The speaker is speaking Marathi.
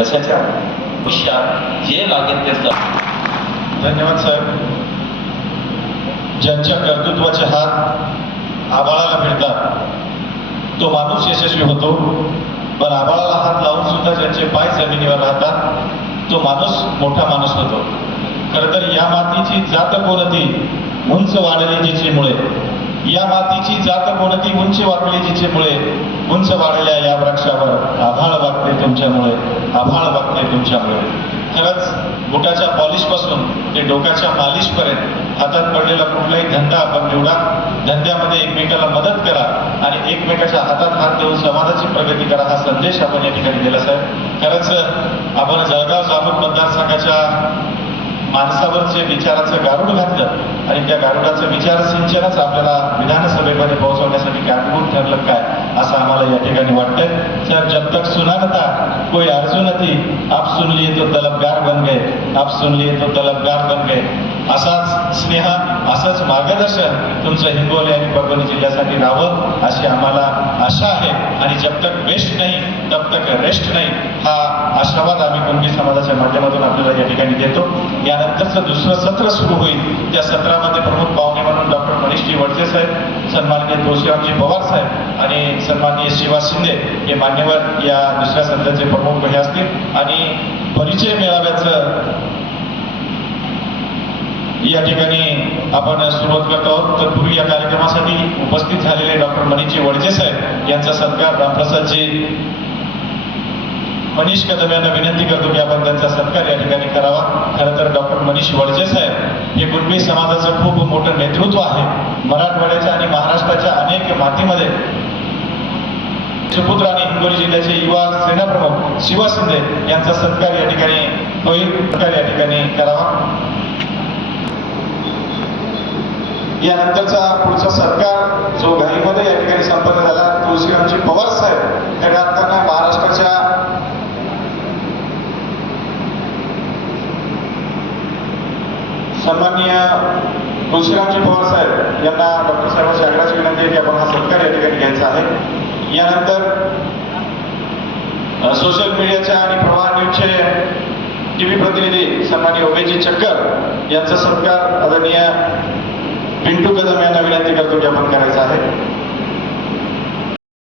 कशाच्या? भविष्यात जे लागेल ते सर धन्यवाद साहेब. ज्यांच्या कर्तृत्वाचे हात आबाळाला मिळतात तो माणूस यशस्वी होतो. पण आबाळाला हात लावून सुद्धा ज्यांचे पाय जमिनीवर राहतात तो माणूस मोठा माणूस होतो. खरं तर या मातीची जात कोणती? उंच वाढली जिचेमुळे. या मातीची जात कोणती? उंच वाकली जिचे मुळे उंच वाढल्या या वृक्षावर आभाळ वागते तुमच्यामुळे. तुमच्यामुळे खरंच बुटाच्या पॉलिशपासून ते डोक्याच्या मालिश पर्यंत हातात पडलेला कुठलाही धंदा आपण निवडा धंद्यामध्ये एकमेकाला मदत करा आणि एकमेकाच्या हातात हात देऊन समाजाची प्रगती करा हा संदेश आपण या ठिकाणी दिला साहेब. खरंच आपण जळगाव जामून मतदारसंघाच्या माणसावर जे विचाराचं गारुड घातलं आणि त्या गारुडाचं विचार सिंचनच आपल्याला विधानसभेमध्ये पोहोचवण्यासाठी कारणभूत ठरलं काय? असं या ठिकाणी वाटतंय. सर जब तक सुना न था कोई आरजू न थी आप सुन लिए तो तलबगार बन गए आप सुन लिए तो तलबगार बन गए। असाच स्नेह असंच मार्गदर्शन तुमचं हिंगोली आणि परभणी जिल्ह्यासाठी राहावं अशी आम्हाला आशा आहे. आणि जब तक बेस्ट नाही तब तक रेस्ट नाही हा आशावाद आम्ही कुणबी समाजाच्या माध्यमातून आपल्याला या ठिकाणी देतो. यानंतरचं दुसरं सत्र सुरू होईल. त्या सत्रामध्ये प्रमुख पाहुणे म्हणून डॉक्टर मनीषजी वडसे साहेब सन्माननीय तुळशीरामजी पवार साहेब आणि सन्माननीय शिवा शिंदे हे मान्यवर या दुसऱ्या सत्राचे प्रमुख हे असतील. आणि परिचय मेळाव्याचं या ठिकाणी आपण सुरुवात करतो आहोत. तर पूर्वी या कार्यक्रमासाठी उपस्थित झालेले डॉक्टर मनीषजी वडजे साहेब यांचा सत्कार रामप्रसादजी मनीष कदम यांना विनंती करतो की आपण त्यांचा सत्कार या ठिकाणी करावा. खरं तर डॉक्टर मनीष वडजे साहेब हे कुणबी समाजाचं खूप मोठं नेतृत्व आहे. मराठवाड्याच्या आणि महाराष्ट्राच्या अनेक मातीमध्ये सुपुत्र आणि हिंगोली जिल्ह्याचे युवा सेनाप्रमुख शिवा शिंदे यांचा सत्कार या ठिकाणी होईल. सत्कार या ठिकाणी करावा. यानंतरचा पुढचा सत्कार जो घाईमध्ये या ठिकाणी संपन्न झाला तुळशीरामजी पवार साहेब या नात्यानं महाराष्ट्राच्या सन्माननीय तुळशीरामजी पवार साहेब यांना डॉक्टर साहेबांची आग्रहाची विनंती आहे की आपण हा सत्कार या ठिकाणी घ्यायचा आहे. यानंतर सोशल मीडियाच्या आणि प्रवाह न्यूजचे टी व्ही प्रतिनिधी सन्माननीय ओबेजी चक्कर यांचा सत्कार आदरणीय पिंटू कदम यांना विनंती करतो की आपण करायचा आहे.